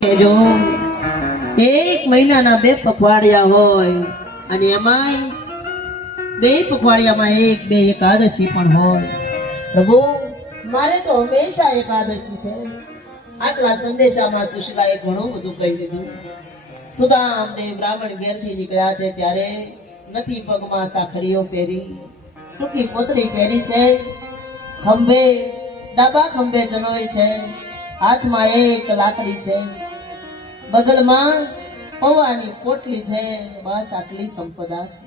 જો એક મહિનાના 2 પખવાડિયા હોય અને એમાંય 2 પખવાડિયામાં 1-2 એકાદશી પણ હોય. પ્રભુ મારે તો હંમેશા એકાદશી છે. આટલા સંદેશામાં સુશીલાએ ઘણું બધું કહી દીધું. સુદામદેવ બ્રાહ્મણ ઘેરથી નીકળ્યા છે ત્યારે નથી પગમાં સાખડીઓ પહેરી, ટૂંકી પોતળી પહેરી છે, ખંભે ડાબા ખંભે જનોય છે, હાથમાં એક લાકડી છે, બગલમાં પૌવાની પોટલી છે. બસ આટલી સંપદા છે.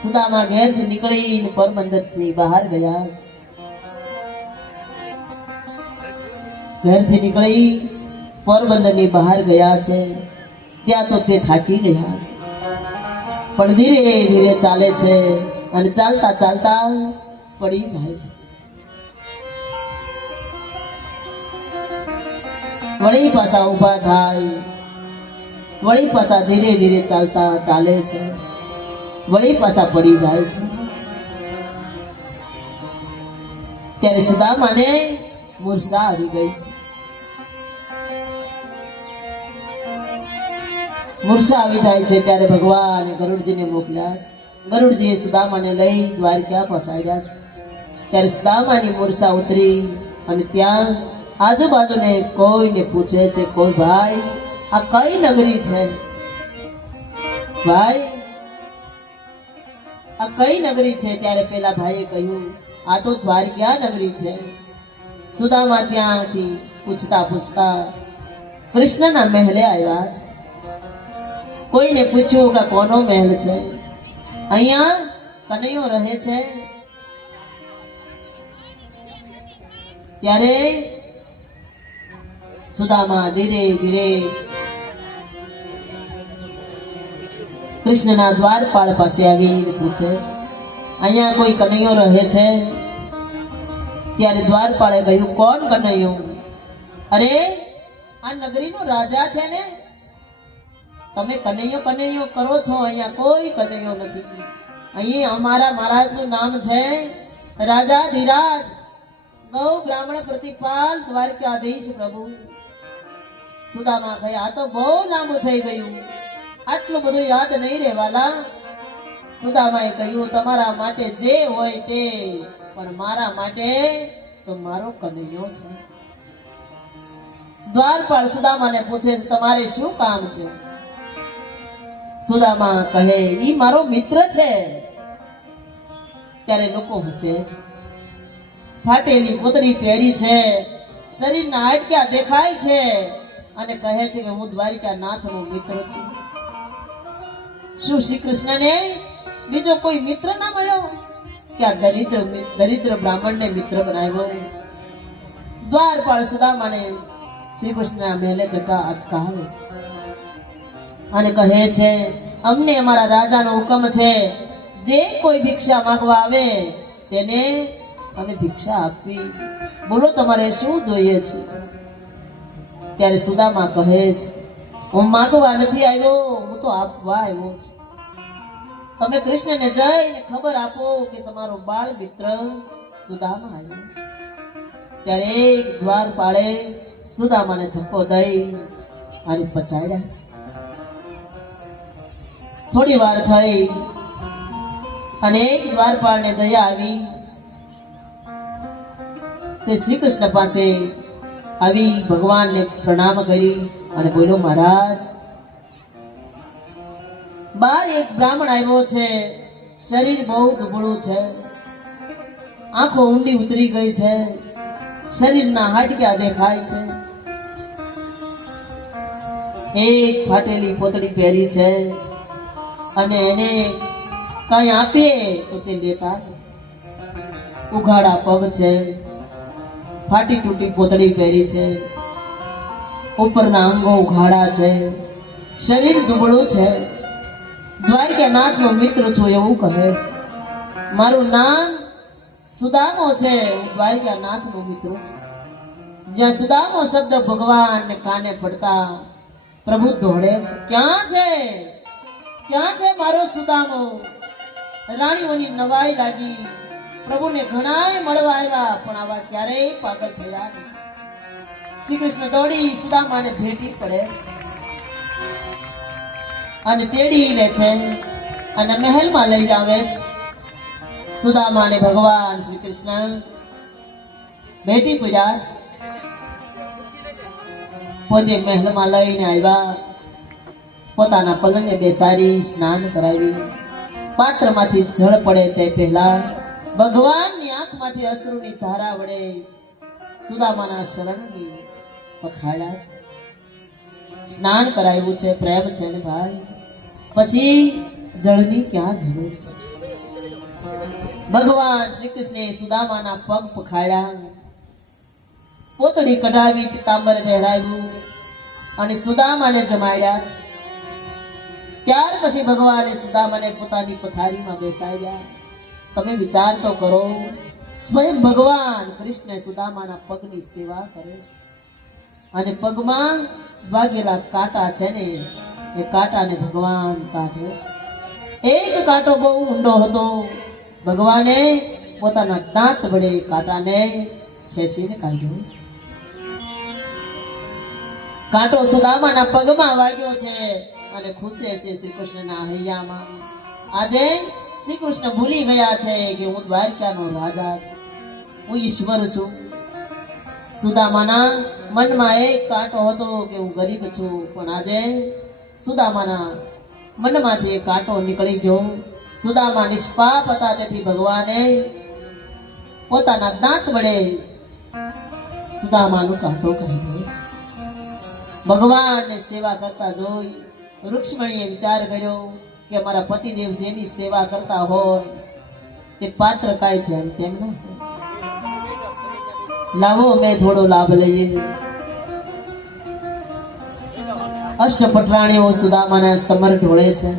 સુદામા ઘેરથી નીકળીને પોરબંદરથી બહાર ગયા છે. ઘરથી નીકળી પોરબંદરની બહાર ગયા છે. ત્યાં તો તે થાકી ગયા છે, પણ ધીરે ધીરે ચાલે છે અને ચાલતા ચાલતા પડી જાય છે. વળી પાછા ઊભા થાય, વળી પાછા ધીરે ધીરે ચાલતા ચાલે છે, વળી પાછા પડી જાય છે. ત્યારે સુદામાને મૂર્છા આવી ગઈ છે. મૂર્છા આવી જાય છે ત્યારે ભગવાને ગરુડજીને મોકલ્યા છે. ગરુડજીએ સુદામાને લઈ દ્વારકા પહોંચાડ્યા છે. ત્યારે સુદામાની મૂર્છા ઉતરી અને ત્યાં આજુબાજુને કોઈને પૂછે છે, કોઈ ભાઈ આ કઈ નગરી છે? ભાઈ આ કઈ નગરી છે? ત્યારે પેલા ભાઈએ કહ્યું આ તો દ્વારકા નગરી છે. સુદામા ત્યાંથી પૂછતા પૂછતા કૃષ્ણના મહેલે આવ્યા છે. કોઈને પૂછ્યું કે કોનો મહેલ છે? અહીંયા કનૈયો રહે છે. ત્યારે સુદામા ધીરે ધીરે કૃષ્ણના દ્વારપાળ પાસે આવીને પૂછે છે, અહીંયા કોઈ કનૈયો રહે છે? ત્યારે દ્વારપાળે કહ્યું, કોણ કનૈયો? અરે આ નગરીનો રાજા છે ને, તમે કનૈયો કનૈયો કરો છો, અહીંયા કોઈ કનૈયો નથી. અહીં અમારા મહારાજનું નામ છે રાજા ધીરાજ, ગૌ બ્રાહ્મણ પ્રતિપાલ દ્વારકાધીશ પ્રભુ. સુદામા કહે આ તો બહુ લાંબુ થઈ ગયું, આટલું બધું યાદ નહીં રહેવાલા. સુદામાએ કહ્યું તમારા માટે જે હોય તે, પણ મારા માટે તો મારો કનૈયો છે. દ્વારપાળ સુદામાને પૂછે છે તમારે શું કામ છે? સુદામા કહે ઈ મારો મિત્ર છે. ત્યારે લોકો હસે છે. ફાટેલી પોતળી પહેરી છે, શરીરના હાડક્યા દેખાય છે અને કહે છે કે હું દ્વારિકા નાથનો મિત્ર છું. શું શ્રી કૃષ્ણને બીજો કોઈ મિત્ર ના મળ્યો કે આ દરિદ્ર બ્રાહ્મણને મિત્ર બનાવ્યો? દ્વારપાળ સુદામાને શ્રી કૃષ્ણના મહેલે જતા અટકાવે છે અને કહે છે અમને અમારા રાજાનો હુકમ છે, જે કોઈ ભિક્ષા માંગવા આવે તેને અમે ભિક્ષા આપવી. બોલો તમારે શું જોઈએ છે? ત્યારે સુદામા કહે છે હું માંગવા નથી આવ્યો, હું તો આપવા આવ્યો છું. તમે કૃષ્ણને જઈને ખબર આપો કે તમારો બાળ મિત્ર સુદામા આવ્યો. ત્યારે એક દ્વારપાળે સુદામાને ધક્કો દઈ અને પછાડ્યા છે. થોડી વાર થઈ અને એક દ્વારપાળને દયા આવી. તે શ્રી કૃષ્ણ પાસે આવી ભગવાનને પ્રણામ કરી અને બોલ્યો મહારાજ, બાર એક બ્રાહ્મણ આવ્યો છે, શરીર બહુ દુબળું છે, આંખો ઊંડી ઉતરી ગઈ છે, શરીરના હાડક્યા દેખાય છે, એક ફાટેલી પોતળી પહેરી છે અને એને કઈ આપીએ તો તે લેતા ઉઘાડા પગ છે, ફાટી તૂટી પોતળી પહેરી છે, ઉપરના અંગો ઉઘાડા છે, શરીર દુબળું છે, દ્વારકાનાથનો મિત્ર છું એવું કહે છે. મારું નામ સુદામો છે, હું દ્વારકાનાથનો મિત્ર છું. જ્યાં સુદામો શબ્દ ભગવાનને કાને પડતા પ્રભુ દોડે છે. ક્યાં છે, ક્યાં છે મારો સુદામો? રાણીઓની નવાઈ લાગી. પ્રભુને ઘણાય મળવા આવ્યા પણ આવા ક્યારેય પાગલ થયા નહીં. શ્રી કૃષ્ણ દોડી સુદામાને ભેટી પડે અને તેડી લે છે અને મહેલમાં લઈ જાવે છે. સુદામાને ભગવાન શ્રી કૃષ્ણ ભેટી પૂજા છે. પોતે મહેલમાં લઈને આવ્યા, પોતાના પલંગે બેસાડી સ્નાન કરાવી, પાત્રમાંથી જળ પડે તે પહેલા ભગવાનની આંખમાંથી અશ્રુની ધારા વડે સુદામાના શરણની પખાડ્યા છે. સ્નાન કરાવ્યું છે, પ્રેમ છે ને ભાઈ, પછી જળની ક્યાં જરૂર છે? ભગવાન શ્રી કૃષ્ણે સુદામાના પગ પખાડ્યા, પોતડી કઢાવી, પિતાંબર પહેરાવ્યું અને સુદામાને જમાડ્યા છે. ત્યાર પછી ભગવાને સુદામાને પોતાની પથારીમાં બેસાડ્યા. તમે વિચાર તો કરો, સ્વયં ભગવાન કૃષ્ણ સુદામાના પગની સેવા કરે છે અને પગમાં વાગેલા કાંટા છે ને એ કાંટાને ભગવાન કાઢે છે. એક કાંટો બહુ ઊંડો હતો, ભગવાને પોતાના દાંત વડે કાંટાને ખેંચીને કાઢ્યો છે. કાંટો સુદામાના પગમાં વાગ્યો છે અને ખુશે છે શ્રી કૃષ્ણના હૈયામાં. આજે શ્રી કૃષ્ણ ભૂલી ગયા છે કે હું દ્વારકાનો રાજા છું, હું ઈશ્વર છું. સુદામાના મનમાં એક કાંટો હતો કે હું ગરીબ છું, પણ આજે સુદામાના મનમાંથી એક કાંટો નીકળી ગયો. સુદામા નિષ્પાપ હતા, તેથી ભગવાને પોતાના દાંત વડે સુદામાનો કાંટો કાઢ્યો. ભગવાનની સેવા કરતા જોઈ રૂક્ષ્મણીએ વિચાર કર્યો કે મારા પતિદેવ જેની સેવા કરતા હોય તે પાત્ર કાય છે, કેમ ના? લાવો મેં થોડો લાભ લઈએ. અષ્ટપટરાણીઓ સુદામાના સમર ઢોળે છે,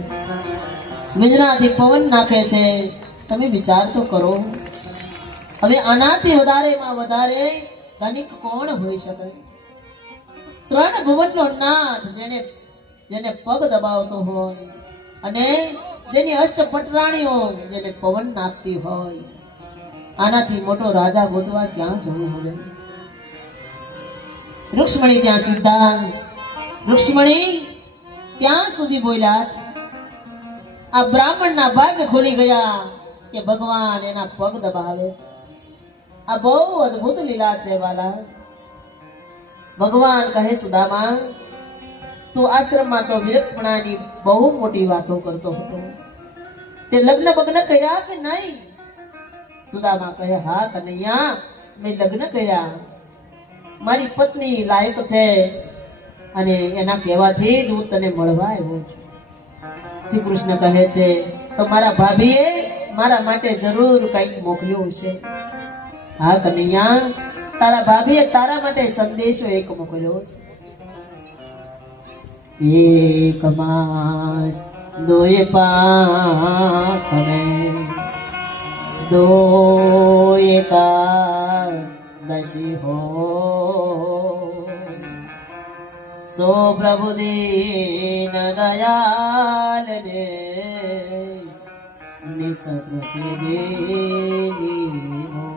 મિજરાથી પવન નાખે છે. તમે વિચાર તો કરો, હવે આનાથી વધારેમાં વધારે ધનિક કોણ હોઈ શકે? ત્રણ ભુવનનો નાથ, જેને પગ દબાવતો હોય અને જેની અષ્ટપટરાણીઓ જેને પવન નાખતી હોય, આનાથી મોટો રાજા ગોતવા ક્યાં જવું હવે? રૂક્ષ્મણી ત્યાં સીધા, રૂક્ષ્મણી ત્યાં સુધી બોલ્યા છે. આ બ્રાહ્મણના ભાગ ખોલી ગયા કે ભગવાન એના પગ દબાવે છે. આ બહુ અદ્ભુત લીલા છે વાલા. ભગવાન કહે, સુદામા તું આશ્રમમાં તો વિરક્તપણાની બહુ મોટી વાતો કરતો હતો, તે લગ્ન બગ્ન કર્યા કે નહીં? સુદામા કહે, હા કનૈયા, મેં લગ્ન કર્યા. મારી પત્ની લાયક છે અને એના કહેવાથી જ હું તને મળવા આવ્યો છું. શ્રી કૃષ્ણ કહે છે, તો મારા ભાભીએ મારા માટે જરૂર કંઈક મોકલ્યો હશે. હા કનૈયા, તારા ભાભીએ તારા માટે સંદેશો એક મોકલ્યો છે. એક માસ દોય પાક મેં દો એકાદશી હો, સો પ્રભુ દીન દયાલ ને નિત પ્રતિદેવી હો.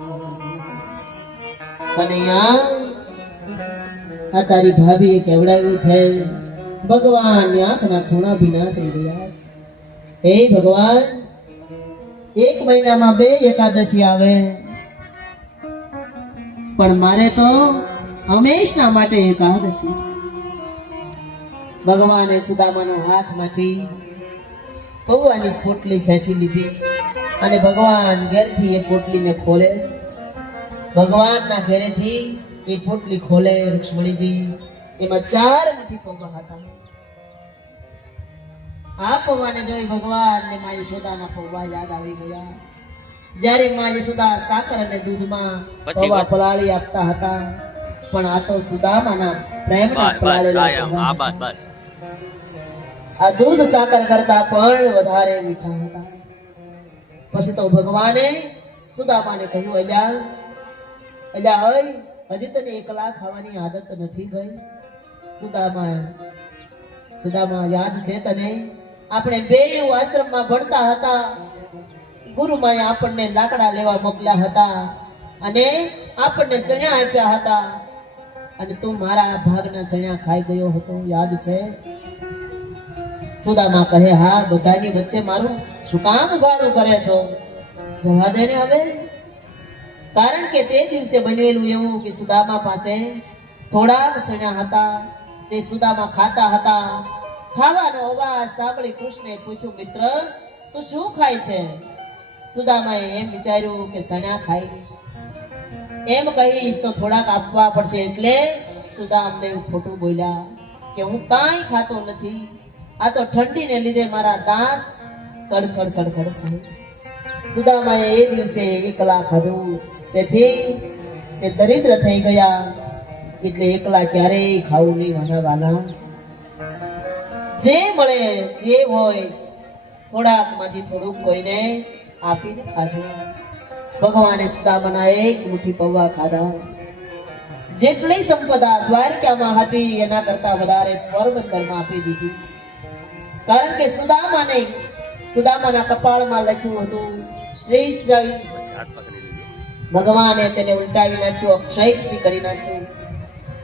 કનૈયા, આ તારી ભાભીએ કેવડાવ્યું છે. ભગવાન આંખના ખૂણા ભીના થઈ ગયા. હે ભગવાન, એક મહિનામાં 2 એકાદશી આવે, પણ મારે તો હંમેશના માટે એકાદશી છે. ભગવાને સુદામાનો હાથમાંથી પૌવાની પોટલી ખેંચી લીધી અને ભગવાન ઘેરથી એ પોટલીને ખોલે છે. ભગવાનના ઘેરેથી એ પોટલી ખોલે રૂક્ષ્મણીજી, એમાં 4 મુઠ્ઠી પૌવા હતા. આ પૌવાને જોઈ ભગવાનને મા યશોદાના પૌવા યાદ આવી ગયા. જ્યારે મા યશોદા સાકર અને દૂધમાં પૌવા પલાળી આપતા હતા, પણ આ તો સુદામાના પ્રેમના પલાળેલા પૌવા. આ દૂધ સાકર કરતા પણ વધારે મીઠા હતા. પછી તો ભગવાને સુદામાને કહ્યું, અલ્યા હજી તને એકલા ખાવાની આદત નથી ગઈ? સુદામા યાદ છે તને? આપણે 2 આશ્રમમાં ભણતા હતા, ગુરુમાએ આપણને લાકડા લેવા મોકલ્યા હતા અને આપણને સણ્યા આપ્યા હતા. અને તું મારા ભાગના ચણ્યા ખાઈ ગયો હતો, યાદ છે? સુદામા કહે, હા, બધાની વચ્ચે મારું શું કામ ઉઘાડું કરે છો? જવા દે ને હવે. કારણ કે તે દિવસે બનેલું એવું કે સુદામા પાસે થોડા ચણ્યા હતા, તે સુદામા ખાતા હતા. ખાવાનો અવાજ સાંભળી કૃષ્ણે પૂછ્યું, મિત્ર, તું શું ખાય છે? સુદામાએ એમ વિચાર્યું કે ચણ્યા ખાઈશ, એમ કહીશ તો થોડાક આપવા પડશે, એટલે સુદામદેવ ખોટું બોલ્યા કે હું કાંઈ ખાતો નથી, આ તો ઠંડીને લીધે મારા દાંત કડકડ કડકડ થાય. સુદામાએ એ દિવસે એકલા ખાધું, તેથી તે દરિદ્ર થઈ ગયા. એટલે એકલા ક્યારેય ખાવું નહીં મારા વાલા. જે મળે જે હોય થોડાક માંથી થોડુંક કોઈને આપીને ખાજો. ભગવાને સુદામાના એક મુઠ્ઠી પૌવા ખાધા. જેટલી સંપદા દ્વારકામાં હતી એના કરતા વધારે પોરબંદરમાં આપી દીધી. કારણ કે સુદામાના કપાળમાં લખ્યું હતું શ્રી. ભગવાને તેને ઉલટાવી નાખ્યું, અક્ષય કરી નાખ્યું.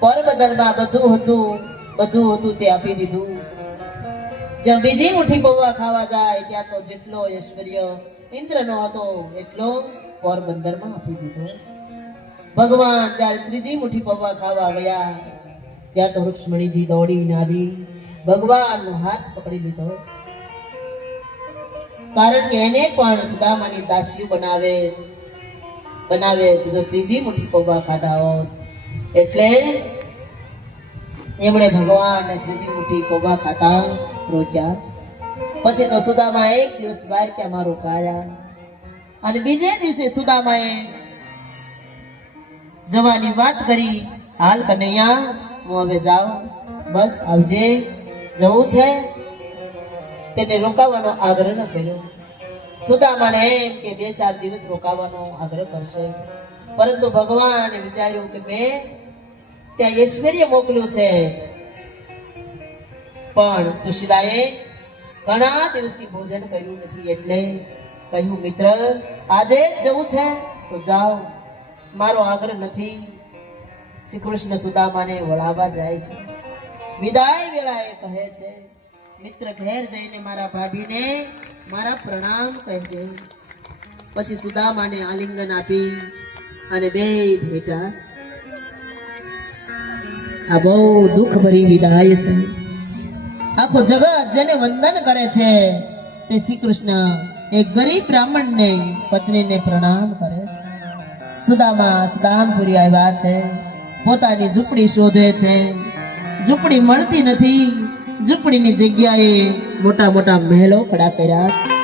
પોરબંદરમાં બધું હતું તે આપી દીધું. જ્યાં બીજી મુઠ્ઠી પૌવા ખાવા જાય ત્યાં તો જેટલો ઐશ્વર્ય ઇન્દ્રનો હતો એટલો પોરબંદરમાં આપી દીધો. ભગવાન જ્યારે ત્રીજી મુઠ્ઠી પૌવા ખાવા ગયા ત્યાં તો રુક્ષ્મણીજી દોડીને આવી ભગવાનનો હાથ પકડી લીધો. કારણ કે એને પણ સુદામાની દાસીઓ બનાવે જો ત્રીજી મુઠ્ઠી પૌવા ખાધા હોત. એટલે એમણે ભગવાનને ત્રીજી મુઠ્ઠી પૌવા ખાતા રોક્યા. પછી તો સુદામા એક દિવસ દ્વારકામાં રોકાયા અને બીજે દિવસે સુદામાએ જવાની વાત કરી, હાલ કનૈયા, હું હવે જાઉં, બસ આવજે, જવું છે. તેને રોકાવાનો આગ્રહ ન કર્યો. સુદામાને એમ કે 2-4 દિવસ રોકાવાનો આગ્રહ કરશે, પરંતુ ભગવાને વિચાર્યું કે મેં ત્યાં ઐશ્વર્ય મોકલ્યું છે, પણ સુશીલાએ ઘણા દિવસથી ભોજન કર્યું નથી, એટલે કહ્યું, મિત્ર, આજે જ જવું છે તો જાઓ, મારો આગ્રહ નથી. શ્રી કૃષ્ણ સુદામાને વળાવવા જાય છે. વિદાય વેળાએ કહે છે, મિત્ર, ઘેર જઈને મારા ભાભીને મારા પ્રણામ કહેજે. પછી સુદામાને આલિંગન આપી અને બે ભેટા. આ બહુ દુઃખ ભરી વિદાય છે. આખો જગત જેને વંદન કરે છે તે શ્રી કૃષ્ણ એક ગરીબ બ્રાહ્મણને પત્નીને પ્રણામ કરે છે. સુદામા સુદામપુરી આવ્યા છે, પોતાની ઝૂંપડી શોધે છે. ઝૂંપડી મળતી નથી. ઝૂંપડીની જગ્યાએ મોટા મોટા મહેલો ખડા કર્યા છે.